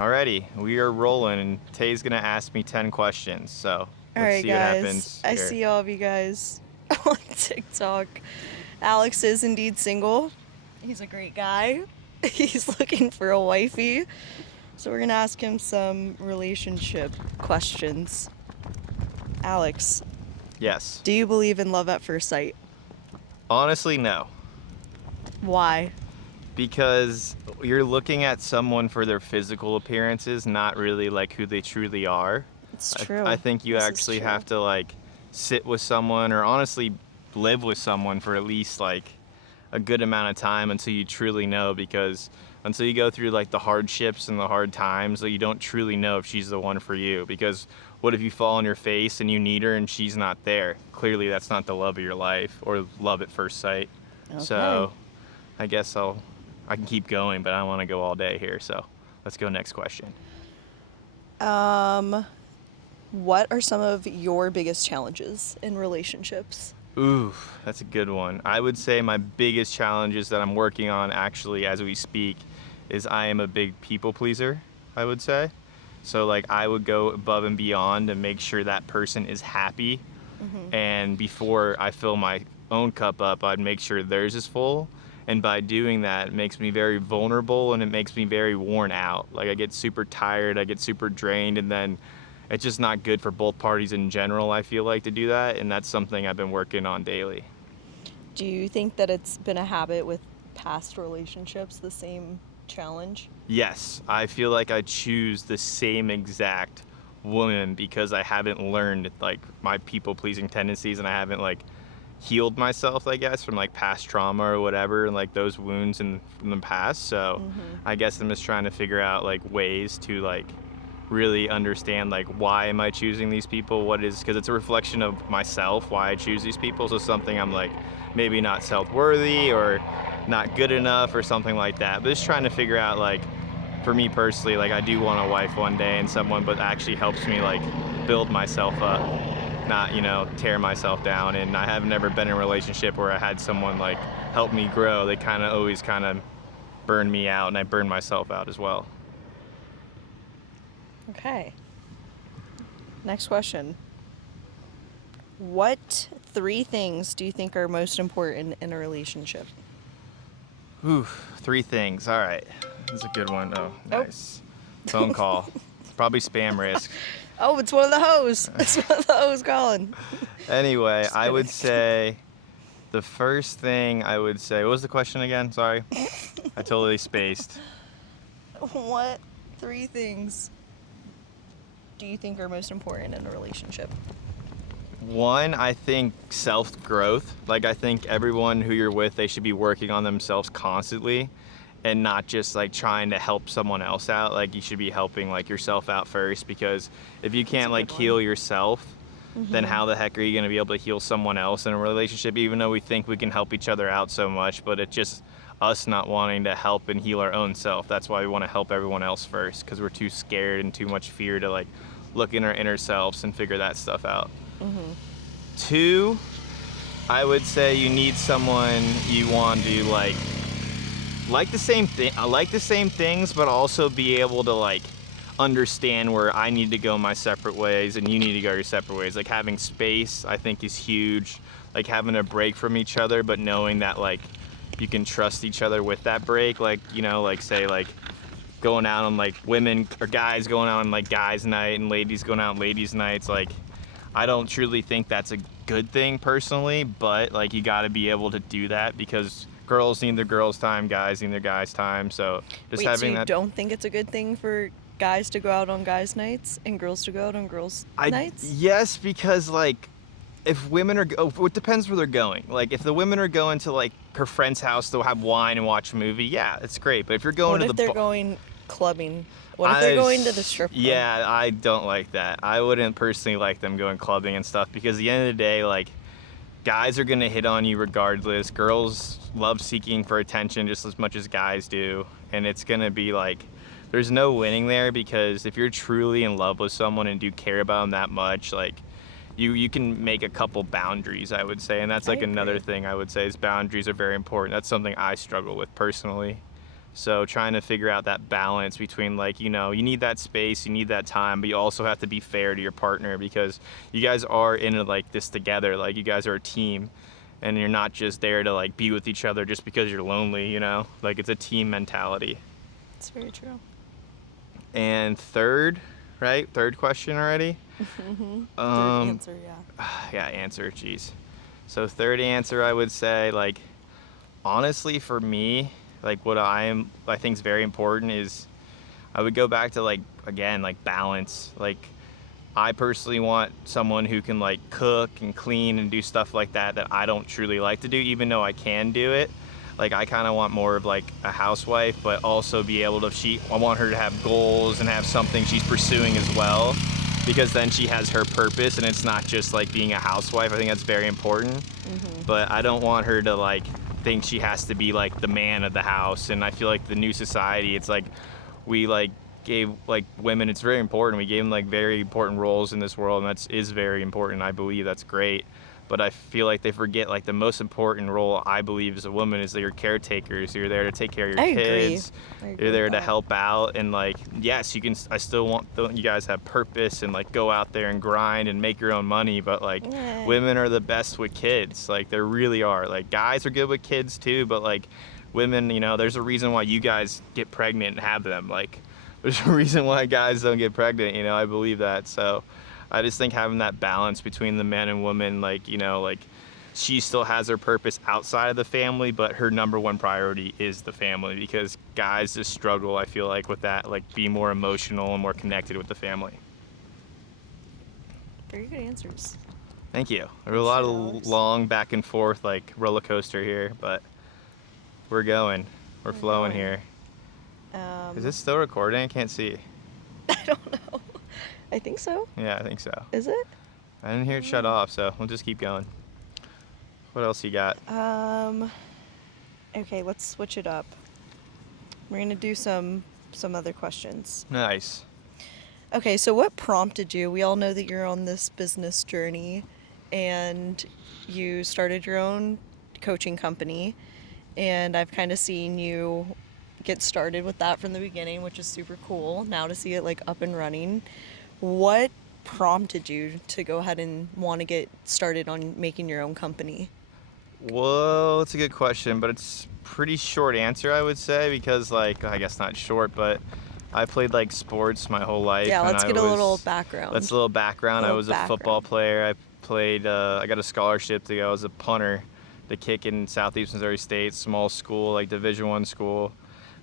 Alrighty, we are rolling, and Tay's gonna ask me 10 questions, so All let's right, see what guys. happens I here. see all of you guys on TikTok. Alex is indeed single. He's a great guy. He's looking for a wifey. So we're going to ask him some relationship questions. Alex, Yes. do you believe in love at first sight? Honestly, no. Why? Because you're looking at someone for their physical appearances, not really like who they truly are. It's I true. think you This is actually true. have to like sit with someone or honestly live with someone for at least like a good amount of time until you truly know, because until you go through like the hardships and the hard times, like, you don't truly know if she's the one for you. Because what if you fall on your face and you need her and she's not there? Clearly that's not the love of your life or love at first sight. Okay. So I guess I can keep going, but I don't want to go all day here, so let's go next question. What are some of your biggest challenges in relationships? Ooh, that's a good one. I would say my biggest challenges that I'm working on actually as we speak is I am a big people pleaser, I would say. So like I would go above and beyond to make sure that person is happy, and before I fill my own cup up, I'd make sure theirs is full. And by doing that, it makes me very vulnerable and it makes me very worn out. Like I get super tired, I get super drained, and then it's just not good for both parties in general, I feel like, to do that. And that's something I've been working on daily. Do you think that it's been a habit with past relationships, the same challenge? Yes, I feel like I choose the same exact woman because I haven't learned like my people pleasing tendencies, and I haven't like healed myself, I guess, from like past trauma or whatever, and like those wounds in the past. So I guess I'm just trying to figure out like ways to like really understand like why am I choosing these people, what is, because it's a reflection of myself why I choose these people. So something I'm like maybe not self-worthy or not good enough or something like that, but just trying to figure out like, for me personally, like I do want a wife one day and someone, but actually helps me like build myself up, not, tear myself down. And I have never been in a relationship where I had someone like help me grow. They kind of always kind of burn me out, and I burn myself out as well. Okay. Next question. What three things do you think are most important in a relationship? Ooh, three things. All right. That's a good one. Oh, Oh, nice. Phone call. Probably spam risk. oh, it's one of the hoes. It's one of the hoes calling. Anyway, Just I kidding. would say the first thing I would say, what was the question again? Sorry. I totally spaced. What three things do you think are most important in a relationship? One, I think self-growth. Like, I think everyone who you're with, they should be working on themselves constantly and not just like trying to help someone else out. Like, you should be helping like yourself out first, because if you That's a can't like good one. heal yourself, then how the heck are you going to be able to heal someone else in a relationship? Even though we think we can help each other out so much, but it's just us not wanting to help and heal our own self. That's why we want to help everyone else first, because we're too scared and too much fear to like look in our inner selves and figure that stuff out. Two, I would say you need someone you want to like the same thing. I like the same things, but also be able to like understand where I need to go my separate ways and you need to go your separate ways. Like having space, I think, is huge. Like having a break from each other, but knowing that like you can trust each other with that break. Like, like say like going out on like women or guys going out on like guys night and ladies going out on ladies nights. Like, I don't truly think that's a good thing personally, but like you got to be able to do that because girls need their girls time, guys need their guys time. So just Wait, so having you that, don't think it's a good thing for guys to go out on guys' nights and girls to go out on girls' I nights? yes, because like if women are, it depends where they're going. Like if the women are going to like her friend's house to have wine and watch a movie, yeah, it's great. But if you're going What to the if they're bar, going clubbing? What if they're going to the strip club? yeah, I don't like that. I wouldn't personally like them going clubbing and stuff, because at the end of the day, like, guys are gonna hit on you regardless. Girls love seeking for attention just as much as guys do, and it's gonna be like there's no winning there, because if you're truly in love with someone and do care about them that much, like you can make a couple boundaries, I would say. And that's I like another agree. thing I would say is boundaries are very important. That's something I struggle with personally. So trying to figure out that balance between, like, you know, you need that space, you need that time, but you also have to be fair to your partner, because you guys are in it like this together. Like, you guys are a team, and you're not just there to like be with each other just because you're lonely, you know? Like, it's a team mentality. It's very true. And third, right? Third question already? Third answer, yeah. Yeah, answer, jeez. So third answer, I would say, like, honestly, for me, like, what I think is very important is, I would go back to, like, again, like, balance. Like, I personally want someone who can, like, cook and clean and do stuff like that I don't truly like to do, even though I can do it. Like, I kind of want more of like a housewife, but also be able to, I want her to have goals and have something she's pursuing as well, because then she has her purpose and it's not just like being a housewife. I think that's very important. But I don't want her to like think she has to be like the man of the house. And I feel like the new society, it's like we like gave like women, it's very important, we gave them like very important roles in this world, and that's is very important. I believe that's great, but I feel like they forget like the most important role, I believe, as a woman is that you're caretakers. You're there to take care of your I agree. kids. I agree You're there with to that. help out, and like, yes, you can, I still want you guys have purpose and like go out there and grind and make your own money, but like Yeah. women are the best with kids. Like, they really are. Like, guys are good with kids too, but like women, you know, there's a reason why you guys get pregnant and have them. Like, there's a reason why guys don't get pregnant, you know, I believe that. So I just think having that balance between the man and woman, like, you know, like, she still has her purpose outside of the family, but her number one priority is the family, because guys just struggle, I feel like, with that, like, be more emotional and more connected with the family. Very good answers. Thank you. There were a lot Thanks, of Alex. long back and forth, like, roller coaster here, but we're going. We're flowing going. here. Is this still recording? I can't see. I don't know. I think so. Yeah, I think so. Is it? I didn't hear it shut off, so we'll just keep going. What else you got? Okay, let's switch it up. We're gonna do some other questions. Nice. Okay, so what prompted you? We all know that you're on this business journey, and you started your own coaching company, and I've kind of seen you get started with that from the beginning, which is super cool. Now to see it like up and running, what prompted you to go ahead and want to get started on making your own company? Well, it's a good question, but it's pretty short answer, I would say, because, like, I guess not short, but I played like sports my whole life. Yeah, and let's get a little background. That's a little background. I Little was a football background. player. I played. I got a scholarship to go as a punter to kick in Southeast Missouri State, small school, like Division I school.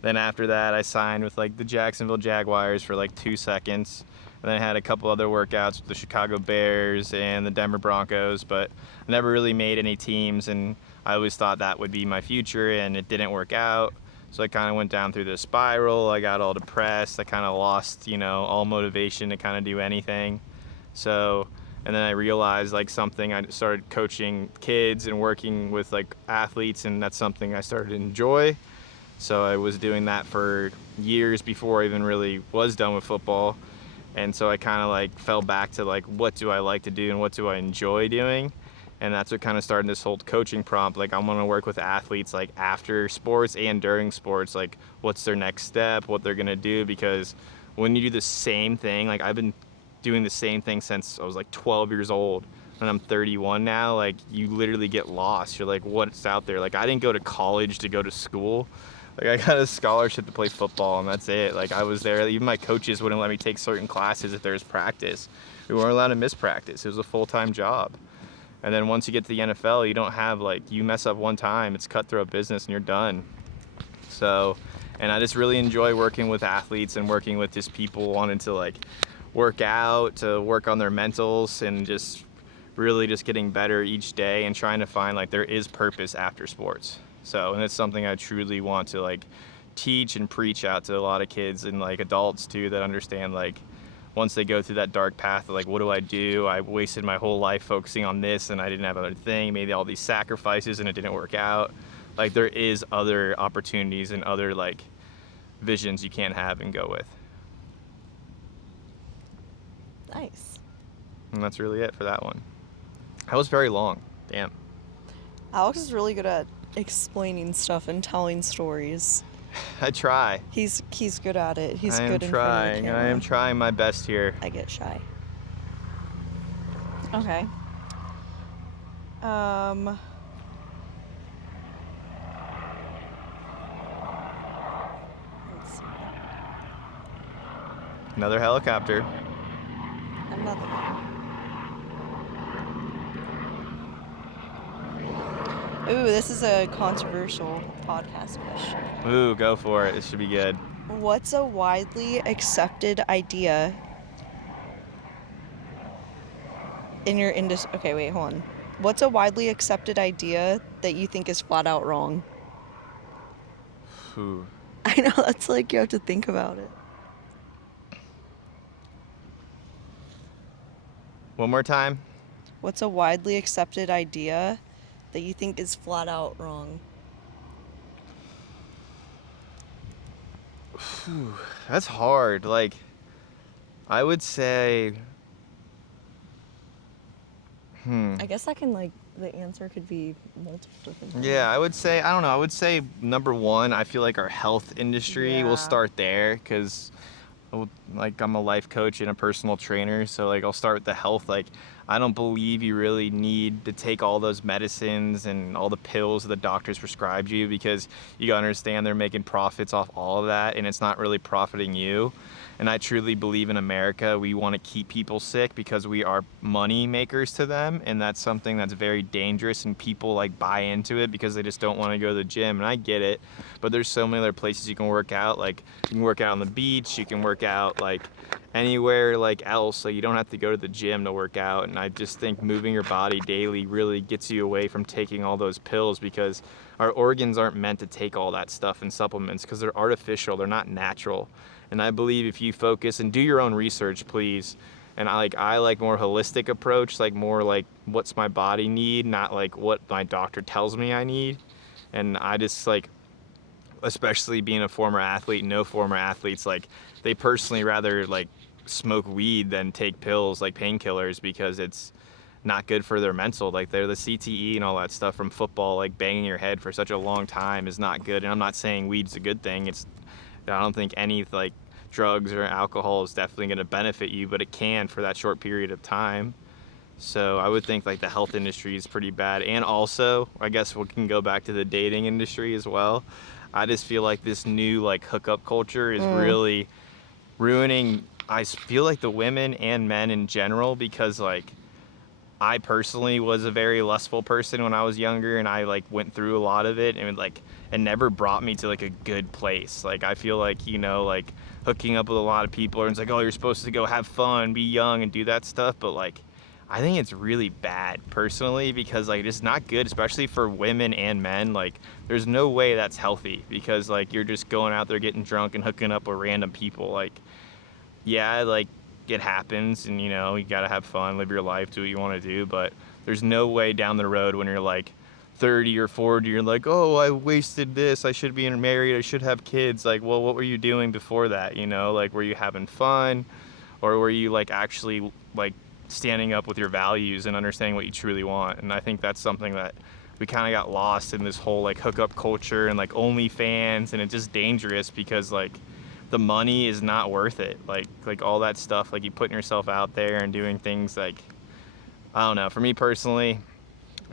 Then after that, I signed with like the Jacksonville Jaguars for like 2 seconds. And then I had a couple other workouts with the Chicago Bears and the Denver Broncos, but I never really made any teams, and I always thought that would be my future, and it didn't work out. So I kind of went down through this spiral. I got all depressed. I kind of lost, you know, all motivation to kind of do anything. So, and then I realized like something, I started coaching kids and working with like athletes, and that's something I started to enjoy. So I was doing that for years before I even really was done with football. And so I kind of like fell back to like, what do I like to do and what do I enjoy doing? And that's what kind of started this whole coaching prompt. Like, I want to work with athletes like after sports and during sports, like what's their next step, what they're going to do. Because when you do the same thing, like I've been doing the same thing since I was like 12 years old, and I'm 31 now, like you literally get lost. You're like, what's out there? Like, I didn't go to college to go to school. Like, I got a scholarship to play football, and that's it. Like, I was there. Even my coaches wouldn't let me take certain classes if there was practice. We weren't allowed to miss practice. It was a full-time job. And then once you get to the NFL, you don't have, like, you mess up one time, it's cutthroat business, and you're done. So, and I just really enjoy working with athletes and working with just people wanting to, like, work out, to work on their mentals, and just really just getting better each day and trying to find, like, there is purpose after sports. So, and it's something I truly want to like teach and preach out to a lot of kids and like adults too, that understand, like, once they go through that dark path of like, what do? I wasted my whole life focusing on this and I didn't have another thing, made all these sacrifices and it didn't work out. Like, there is other opportunities and other like visions you can have and go with. Nice. And that's really it for that one. That was very long. Damn. Alex is really good at explaining stuff and telling stories. I try. He's good at it. He's I am good in front of the trying. camera. I am trying my best here. I get shy. Okay. Let's see. Another helicopter. Another one. Ooh, this is a controversial podcast question. Ooh, go for it. This should be good. What's a widely accepted idea in your industry? Okay, wait, hold on. What's a widely accepted idea that you think is flat out wrong? Ooh. I know, that's like, you have to think about it. One more time. What's a widely accepted idea that you think is flat out wrong? That's hard. Like, I would say. I guess that can, like, the answer could be multiple different things. Yeah, I would say, I don't know, I would say number one, I feel like our health industry, Yeah. will start there because, like, I'm a life coach and a personal trainer, so, like, I'll start with the health. Like, I don't believe you really need to take all those medicines and all the pills the doctors prescribed you, because you gotta understand they're making profits off all of that and it's not really profiting you. And I truly believe in America, we want to keep people sick because we are money makers to them, and that's something that's very dangerous, and people like buy into it because they just don't want to go to the gym. And I get it, but there's so many other places you can work out. Like, you can work out on the beach, you can work out like anywhere like else, so you don't have to go to the gym to work out. And I just think moving your body daily really gets you away from taking all those pills, because our organs aren't meant to take all that stuff in supplements because they're artificial, they're not natural. And I believe if you focus and do your own research, please. And I like more holistic approach, like more like what's my body need, not like what my doctor tells me I need. And I just like, especially being a former athlete, no former athletes, like they personally rather like smoke weed than take pills like painkillers, because it's not good for their mental. Like, they're the CTE and all that stuff from football, like banging your head for such a long time is not good. And I'm not saying weed's a good thing. I don't think any like drugs or alcohol is definitely going to benefit you, but it can for that short period of time. So I would think like the health industry is pretty bad. And also, I guess we can go back to the dating industry as well. I just feel like this new like hookup culture is really ruining, I feel like, the women and men in general, because like I personally was a very lustful person when I was younger, and I like went through a lot of it, and it never brought me to like a good place. Like, I feel like, like hooking up with a lot of people, and it's like, oh, you're supposed to go have fun, be young, and do that stuff, but like I think it's really bad personally, because like it's not good, especially for women and men. Like, there's no way that's healthy, because like you're just going out there getting drunk and hooking up with random people. Like, yeah, like it happens, and you gotta have fun, live your life, do what you want to do, but there's no way down the road when you're like 30 or 40, you're like, oh, I wasted this, I should be married, I should have kids. Like, well, what were you doing before that? Like, were you having fun, or were you like actually like standing up with your values and understanding what you truly want? And I think that's something that we kind of got lost in this whole like hookup culture and like OnlyFans, and it's just dangerous because like the money is not worth it. Like all that stuff, like you putting yourself out there and doing things, like, I don't know. For me personally,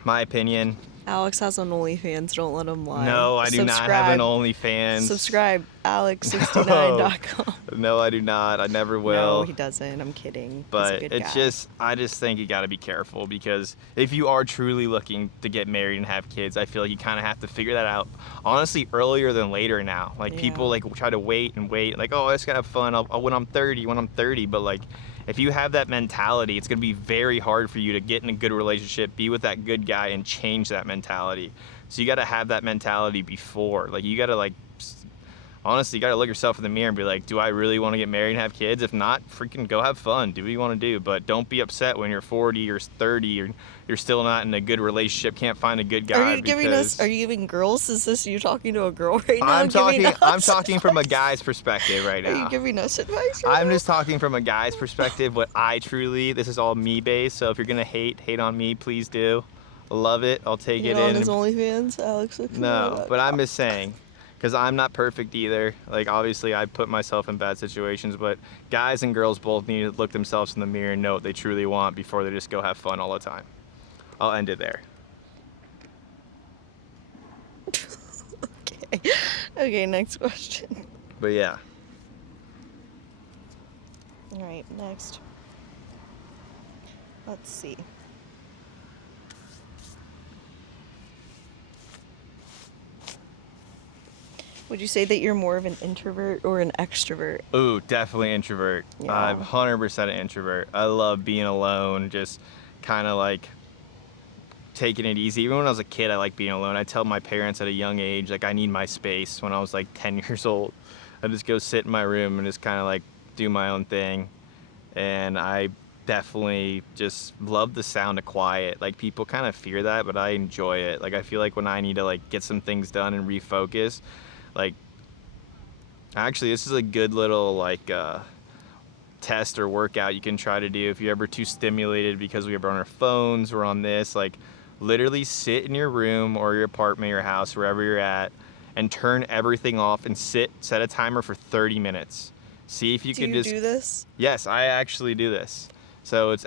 my opinion. Alex has an OnlyFans, don't let him lie. No, I do not have an OnlyFans. Subscribe, alex69.com. No, I do not. I never will. No, he doesn't. I'm kidding. But He's a good it's guy. just, I just think you got to be careful, because if you are truly looking to get married and have kids, I feel like you kind of have to figure that out, honestly, earlier than later now. Like, people like try to wait and wait, like, oh, I just got to have fun when I'm 30, but like, if you have that mentality, it's going to be very hard for you to get in a good relationship, be with that good guy, and change that mentality. So you got to have that mentality before. Like, you got to, like, honestly, you got to look yourself in the mirror and be like, do I really want to get married and have kids? If not, freaking go have fun. Do what you want to do. But don't be upset when you're 40 or 30 or you're still not in a good relationship, can't find a good guy. Are you giving girls? Is this you talking to a girl right now? I'm talking from a guy's perspective right now. Are you giving us advice I'm just talking from a guy's perspective, what I truly, this is all me based, so if you're going to hate on me, please do. Love it. I'll take it in. On his OnlyFans, Alex? No, but I'm just saying, because I'm not perfect either. Like, obviously, I put myself in bad situations, but guys and girls both need to look themselves in the mirror and know what they truly want before they just go have fun all the time. I'll end it there. Okay. Okay, next question. But yeah. All right, next. Let's see. Would you say that you're more of an introvert or an extrovert? Ooh, definitely introvert. Yeah. I'm 100% an introvert. I love being alone, just kind of like taking it easy. Even when I was a kid, I liked being alone. I tell my parents at a young age, like, I need my space. When I was like 10 years old, I just go sit in my room and just kind of like do my own thing. And I definitely just love the sound of quiet. Like, people kind of fear that, but I enjoy it. Like, I feel like when I need to like get some things done and refocus, like, actually, this is a good little like test or workout you can try to do if you're ever too stimulated because we are on our phones, we're on this. Like, literally sit in your room or your apartment, your house, wherever you're at, and turn everything off and set a timer for 30 minutes. See if you can just. Do this? Yes, I actually do this. So it's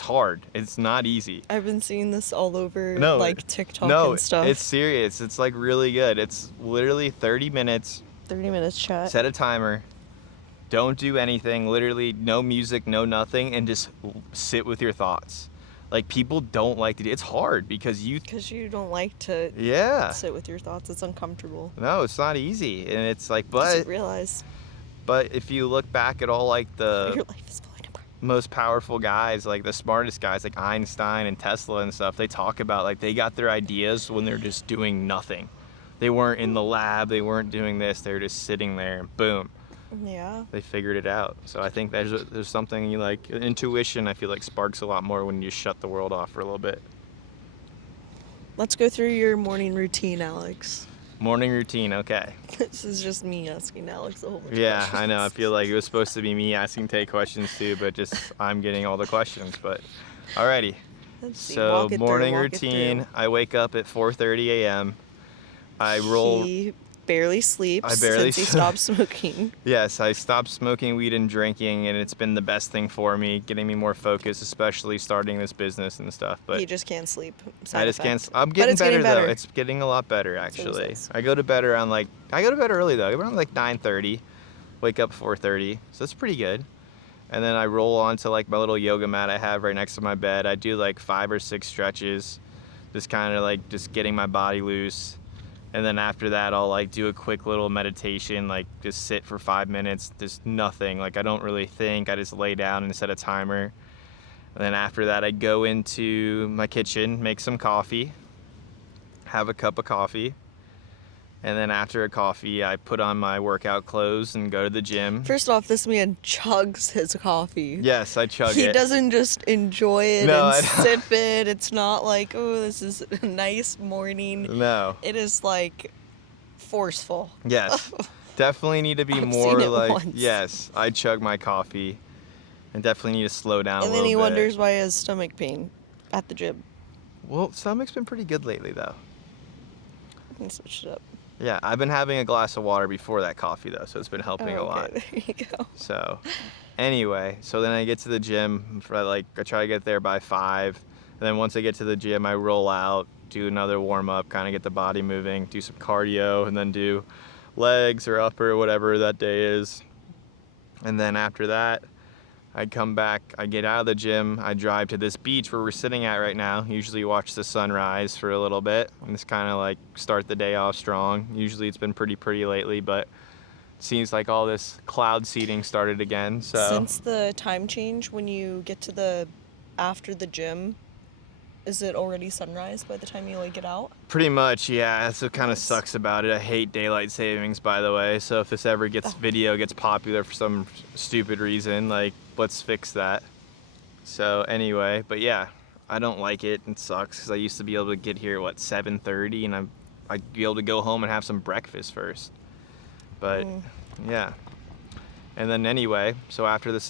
hard. It's not easy. I've been seeing this all over like TikTok and stuff. It's serious. It's like really good. It's literally 30 minutes. 30 minutes chat. Set a timer. Don't do anything. Literally no music, no nothing, and just sit with your thoughts. Like, people don't like to do. It's hard because you don't like to sit with your thoughts. It's uncomfortable. No, it's not easy, and it's like, but realize. But if you look back at all like the your life is falling apart. Most powerful guys, like the smartest guys, like Einstein and Tesla and stuff, they talk about like they got their ideas when they're just doing nothing. They weren't in the lab. They weren't doing this. They were just sitting there, and boom. Yeah. They figured it out. So I think there's something you like. Intuition, I feel like, sparks a lot more when you shut the world off for a little bit. Let's go through your morning routine, Alex. Morning routine, okay. This is just me asking Alex a whole bunch of Yeah, questions. I know. I feel like it was supposed to be me asking Tay questions too, but just I'm getting all the questions. But alrighty. Let's see. So morning routine. I wake up at 4:30 a.m. I roll. He barely sleeps I barely since he stopped smoking. Yes, I stopped smoking weed and drinking, and it's been the best thing for me, getting me more focused, especially starting this business and stuff. But you just can't sleep. I just can't. I'm getting better though. It's getting a lot better actually. I go to bed around I go to bed early though. I go around like 9:30, wake up 4:30, so that's pretty good. And then I roll onto like my little yoga mat I have right next to my bed. I do like 5 or 6 stretches, just kind of like just getting my body loose. And then after that, I'll like do a quick little meditation, like just sit for 5 minutes, just nothing. Like, I don't really think. I just lay down and set a timer. And then after that, I go into my kitchen, make some coffee, have a cup of coffee. And then after a coffee, I put on my workout clothes and go to the gym. First off, this man chugs his coffee. Yes, I chug it. He doesn't just enjoy it and sip it. It's not like, oh, this is a nice morning. No. It is like forceful. Yes. Definitely need to be more like, once. Yes, I chug my coffee and definitely need to slow down a little bit. And then he wonders why he has stomach pain at the gym. Well, stomach's been pretty good lately though. He switched it up. Yeah, I've been having a glass of water before that coffee though, so it's been helping a lot. There you go. So, anyway, so then I get to the gym I try to get there by 5. And then once I get to the gym, I roll out, do another warm up, kind of get the body moving, do some cardio, and then do legs or upper, whatever that day is. And then after that, I come back, I get out of the gym, I drive to this beach where we're sitting at right now. Usually watch the sunrise for a little bit and just kind of like start the day off strong. Usually it's been pretty lately, but it seems like all this cloud seeding started again. So since the time change, when you get to after the gym, is it already sunrise by the time you get out? Pretty much, yeah. That's what kind of sucks about it. I hate daylight savings, by the way. So if this ever video gets popular for some stupid reason, let's fix that. So anyway, but yeah, I don't like it. It sucks because I used to be able to get here at 7:30, and I'd be able to go home and have some breakfast first. But yeah. And then anyway, so after the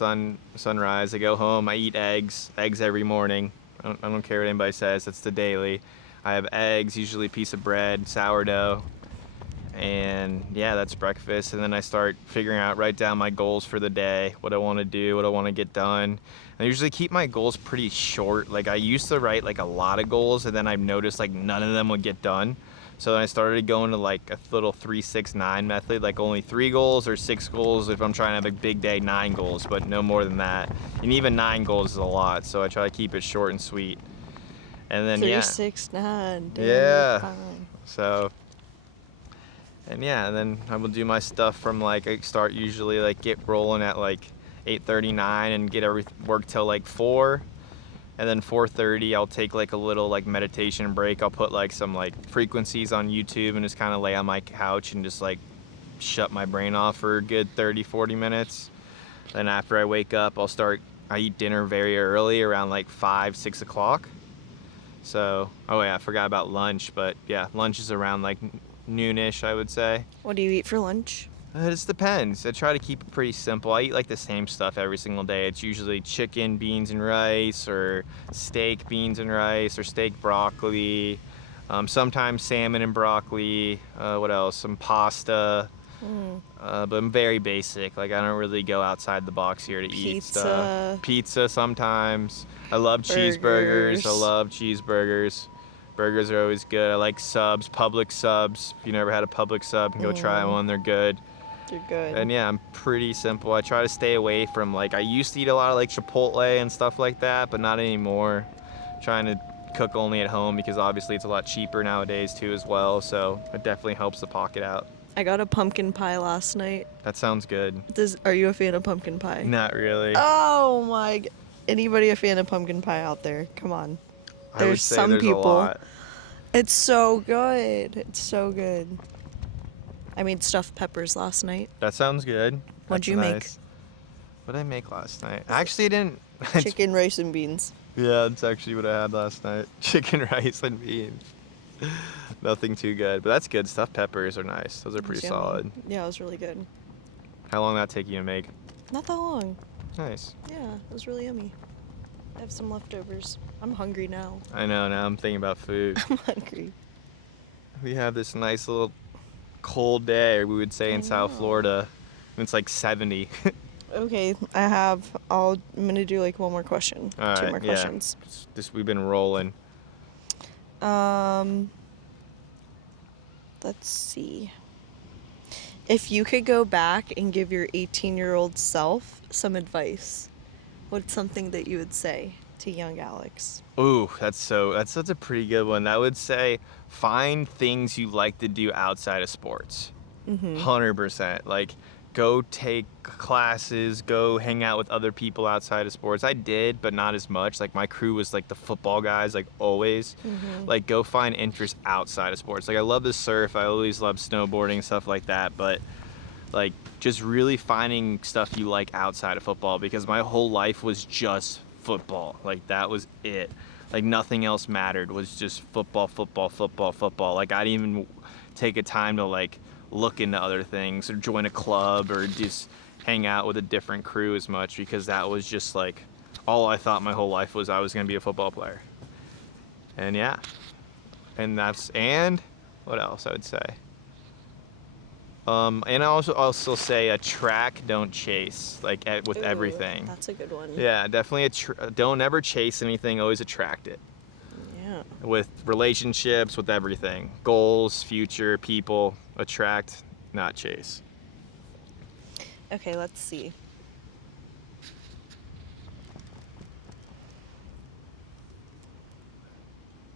sunrise, I go home. I eat eggs every morning. I don't care what anybody says. That's the daily. I have eggs, usually a piece of bread, sourdough, And yeah, that's breakfast. And then I start figuring out, write down my goals for the day, what I want to do, what I want to get done. I usually keep my goals pretty short. Like I used to write like a lot of goals, and then I've noticed like none of them would get done. So then I started going to like a little 3-6-9 method, like only 3 goals or 6 goals if I'm trying to have a big day, 9 goals, but no more than that. And even 9 goals is a lot, so I try to keep it short and sweet. And then 369. Damn, yeah. you're fine. So, and yeah, and then I will do my stuff from like I start usually like get rolling at like 8:39 and get work till like 4. And then 4:30 I'll take like a little like meditation break. I'll put like some like frequencies on YouTube and just kind of lay on my couch and just like shut my brain off for a good 30-40 minutes. Then after I wake up, I eat dinner very early, around like 5-6 o'clock. So, oh yeah, I forgot about lunch, but yeah, lunch is around like noonish, I would say. What do you eat for lunch? It just depends. I try to keep it pretty simple. I eat like the same stuff every single day. It's usually chicken, beans, and rice, or steak, beans, and rice, or steak, broccoli. Sometimes salmon and broccoli. What else? Some pasta. But I'm very basic. Like I don't really go outside the box here to eat stuff. Pizza sometimes. I love cheeseburgers. I love cheeseburgers. Burgers are always good. I like subs, Publix subs. If you never had a Publix sub, you can go try one. They're good. They're good. And yeah, I'm pretty simple. I try to stay away from like I used to eat a lot of like Chipotle and stuff like that, but not anymore. Trying to cook only at home because obviously it's a lot cheaper nowadays too as well. So it definitely helps the pocket out. I got a pumpkin pie last night. That sounds good. Are you a fan of pumpkin pie? Not really. Oh my! Anybody a fan of pumpkin pie out there? Come on. I would say there's a lot. It's so good. It's so good. I made stuffed peppers last night. That sounds good. What'd you make? What did I make last night? I actually didn't. Chicken, rice, and beans. Yeah, that's actually what I had last night. Chicken, rice, and beans. Nothing too good, but that's good. Stuffed peppers are nice. Those are pretty solid. Yeah, it was really good. How long did that take you to make? Not that long. Nice. Yeah, it was really yummy. I have some leftovers. I'm hungry now. I know, now I'm thinking about food. I'm hungry. We have this nice little cold day, we would say, in South Florida. It's like 70. Okay, I'm gonna do like one more question. All 2 right, more questions. We've been rolling. Let's see. If you could go back and give your 18-year-old self some advice, what's something that you would say to young Alex? Ooh, that's such a pretty good one. I would say find things you like to do outside of sports. 100%. Like go take classes, go hang out with other people outside of sports. I did, but not as much. Like my crew was like the football guys, like always. Like go find interest outside of sports. Like I love to surf. I always love snowboarding, stuff like that. But like just really finding stuff you like outside of football, because my whole life was just football. Like that was it. Like nothing else mattered. It was just football, football, football, football. Like I didn't even take a time to like look into other things or join a club or just hang out with a different crew as much, because that was just like all I thought my whole life was I was going to be a football player. And yeah. And what else I would say? And I also say attract, don't chase, like with everything. That's a good one. Yeah, definitely don't ever chase anything, always attract it. Yeah. With relationships, with everything. Goals, future, people, attract, not chase. Okay, let's see.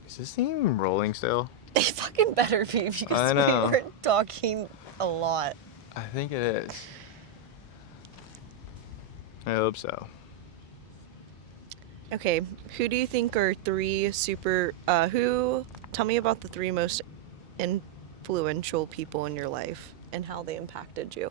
Is this thing even rolling still? It fucking better be, because I know. we were talking a lot. I think it is. I hope so. Okay, who do you think are tell me about the 3 most influential people in your life and how they impacted you?